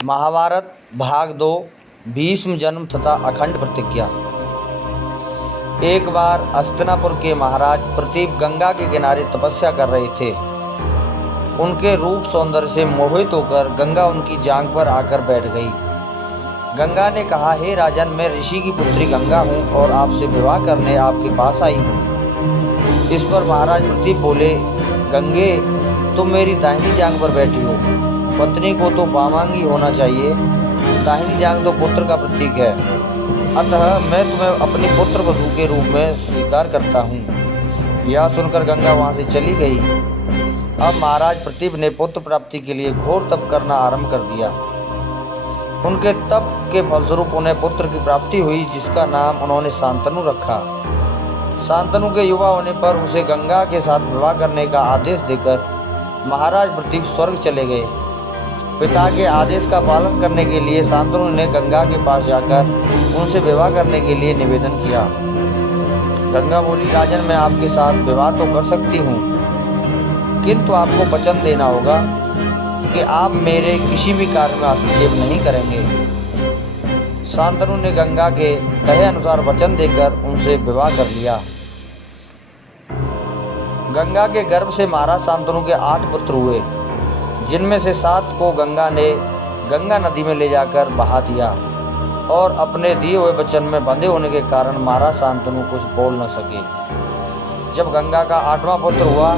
महाभारत भाग 2 भीष्म जन्म तथा अखंड प्रतिज्ञा। एक बार हस्तिनापुर के महाराज प्रतीप गंगा के किनारे तपस्या कर रहे थे। उनके रूप सौंदर्य से मोहित होकर गंगा उनकी जांघ पर आकर बैठ गई। गंगा ने कहा, हे राजन, मैं ऋषि की पुत्री गंगा हूँ और आपसे विवाह करने आपके पास आई हूँ। इस पर महाराज प्रतीप बोले, गंगे, तुम मेरी दाहिनी जांघ पर बैठी हो। पत्नी को तो वामांगी होना चाहिए। दाहिनी जांघ तो पुत्र का प्रतीक है, अतः मैं तुम्हें अपनी पुत्र वधू के रूप में स्वीकार करता हूँ। यह सुनकर गंगा वहाँ से चली गई। अब महाराज प्रतीप ने पुत्र प्राप्ति के लिए घोर तप करना आरंभ कर दिया। उनके तप के फलस्वरूप उन्हें पुत्र की प्राप्ति हुई, जिसका नाम उन्होंने शांतनु रखा। शांतनु के युवा होने पर उसे गंगा के साथ विवाह करने का आदेश देकर महाराज प्रतीप स्वर्ग चले गए। पिता के आदेश का पालन करने के लिए शांतनु ने गंगा के पास जाकर उनसे विवाह करने के लिए निवेदन किया। गंगा बोली, राजन, मैं आपके साथ विवाह तो कर सकती हूँ, किंतु आपको वचन देना होगा कि आप मेरे किसी भी कार्य में हस्तक्षेप नहीं करेंगे। शांतनु ने गंगा के कहे अनुसार वचन देकर उनसे विवाह कर लिया। गंगा के गर्भ से महाराज शांतनु के 8 पुत्र हुए, जिनमें से 7 को गंगा ने गंगा नदी में ले जाकर बहा दिया और अपने दिए हुए वचन में बंधे होने के कारण महाराज शांतनु कुछ बोल न सके। जब गंगा का 8वां पुत्र हुआ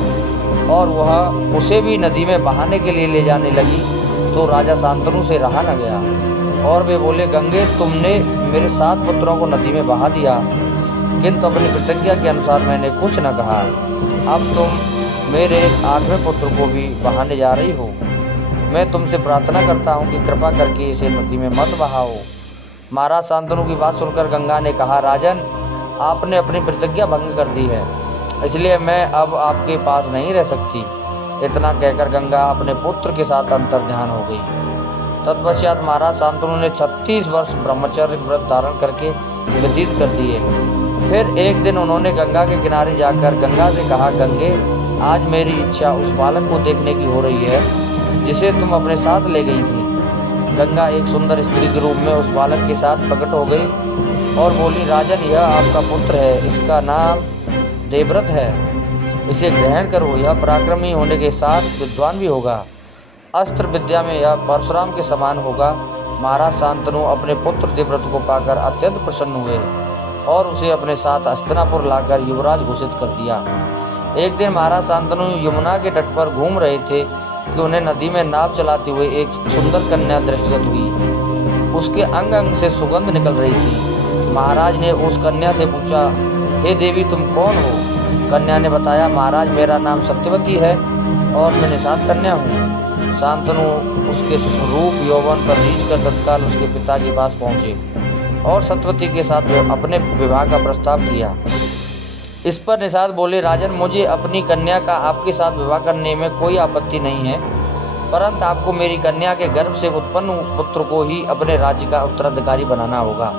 और वह उसे भी नदी में बहाने के लिए ले जाने लगी, तो राजा शांतनु से रहा न गया और वे बोले, गंगे, तुमने मेरे 7 पुत्रों को नदी में बहा दिया, किंतु अपनी प्रतिज्ञा के अनुसार मैंने कुछ न कहा। अब तुम मेरे इस 8वें पुत्र को भी बहाने जा रही हो। मैं तुमसे प्रार्थना करता हूँ कि कृपा करके इसे नदी में मत बहाओ। महाराज शांतनु की बात सुनकर गंगा ने कहा, राजन, आपने अपनी प्रतिज्ञा भंग कर दी है, इसलिए मैं अब आपके पास नहीं रह सकती। इतना कहकर गंगा अपने पुत्र के साथ अंतर्ध्यान हो गई। तत्पश्चात महाराज शांतनु ने 36 वर्ष ब्रह्मचर्य व्रत धारण करके व्यतीत कर दिए। फिर एक दिन उन्होंने गंगा के किनारे जाकर गंगा से कहा, गंगे, आज मेरी इच्छा उस बालक को देखने की हो रही है जिसे तुम अपने साथ ले गई थी। गंगा एक सुंदर स्त्री के रूप में उस बालक के साथ प्रकट हो गई और बोली, राजन, यह आपका पुत्र है, इसका नाम देवव्रत है, इसे ग्रहण करो। यह पराक्रमी होने के साथ विद्वान भी होगा। अस्त्र विद्या में यह परशुराम के समान होगा। महाराज शांतनु अपने पुत्र देवव्रत को पाकर अत्यंत प्रसन्न हुए और उसे अपने साथ हस्तिनापुर लाकर युवराज घोषित कर दिया। एक दिन महाराज शांतनु यमुना के तट पर घूम रहे थे कि उन्हें नदी में नाव चलाते हुए एक सुंदर कन्या दृष्टिगत हुई। उसके अंग अंग से सुगंध निकल रही थी। महाराज ने उस कन्या से पूछा, हे देवी, तुम कौन हो? कन्या ने बताया, महाराज, मेरा नाम सत्यवती है और मैं निषाद कन्या हूँ। शांतनु उसके रूप यौवन पर रीझ कर तत्काल उसके पिता के पास पहुँचे और सत्यवती के साथ अपने विवाह का प्रस्ताव किया। इस पर निषाद बोले, राजन, मुझे अपनी कन्या का आपके साथ विवाह करने में कोई आपत्ति नहीं है, परंतु आपको मेरी कन्या के गर्भ से उत्पन्न पुत्र को ही अपने राज्य का उत्तराधिकारी बनाना होगा।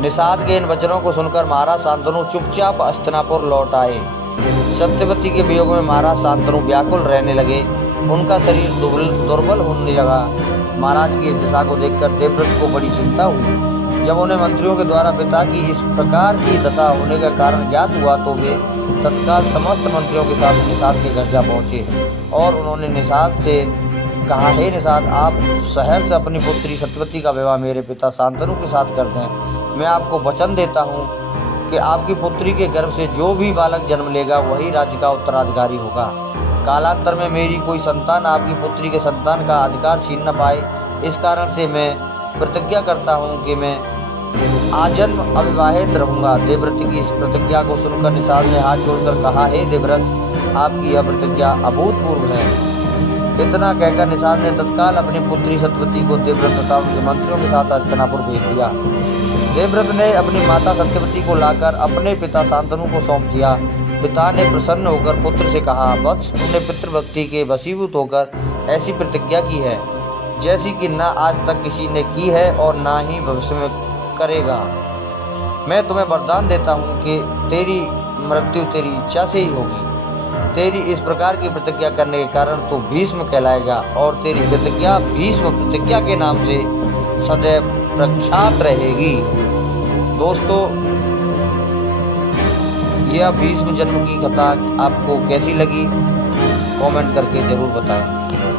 निषाद के इन वचनों को सुनकर महाराज शांतनु चुपचाप हस्तिनापुर लौट आए। सत्यवती के वियोग में महाराज शांतनु व्याकुल रहने लगे। उनका शरीर दुर्बल होने लगा। महाराज की इस दशा को देखकर देवव्रत को बड़ी चिंता हुई। जब उन्हें मंत्रियों के द्वारा पिता की इस प्रकार की दशा होने का कारण ज्ञात हुआ, तो वे तत्काल समस्त मंत्रियों के साथ निषाद के घर जा पहुँचे और उन्होंने निषाद से कहा, हे निषाद, आप शहर से अपनी पुत्री सत्यवती का विवाह मेरे पिता शांतनु के साथ कर दें। मैं आपको वचन देता हूँ कि आपकी पुत्री के गर्भ से जो भी बालक जन्म लेगा वही राज्य का उत्तराधिकारी होगा। कालांतर में मेरी कोई संतान आपकी पुत्री के संतान का अधिकार छीन न पाए, इस कारण से मैं प्रतिज्ञा करता हूँ कि मैं आजन्म अविवाहित रहूँगा। देवव्रत की इस प्रतिज्ञा को सुनकर निषाद ने हाथ जोड़कर कहा, हे देवव्रत, आपकी यह प्रतिज्ञा अभूतपूर्व है। इतना कहकर निषाद ने तत्काल अपनी पुत्री सत्यवती को देवव्रत तथा उनके मंत्रियों के साथ हस्तिनापुर भेज दिया। देवव्रत ने अपनी माता सत्यवती को लाकर अपने पिता शांतनु को सौंप दिया। पिता ने प्रसन्न होकर पुत्र से कहा, वत्स, तुमने पितृभक्ति के वशीभूत होकर ऐसी प्रतिज्ञा की है जैसी कि न आज तक किसी ने की है और ना ही भविष्य में करेगा। मैं तुम्हें वरदान देता हूँ कि तेरी मृत्यु तेरी इच्छा से ही होगी। तेरी इस प्रकार की प्रतिज्ञा करने के कारण तू भीष्म कहलाएगा और तेरी प्रतिज्ञा भीष्म प्रतिज्ञा के नाम से सदैव प्रख्यात रहेगी। दोस्तों, यह भीष्म जन्म की कथा आपको कैसी लगी कमेंट करके ज़रूर बताएं।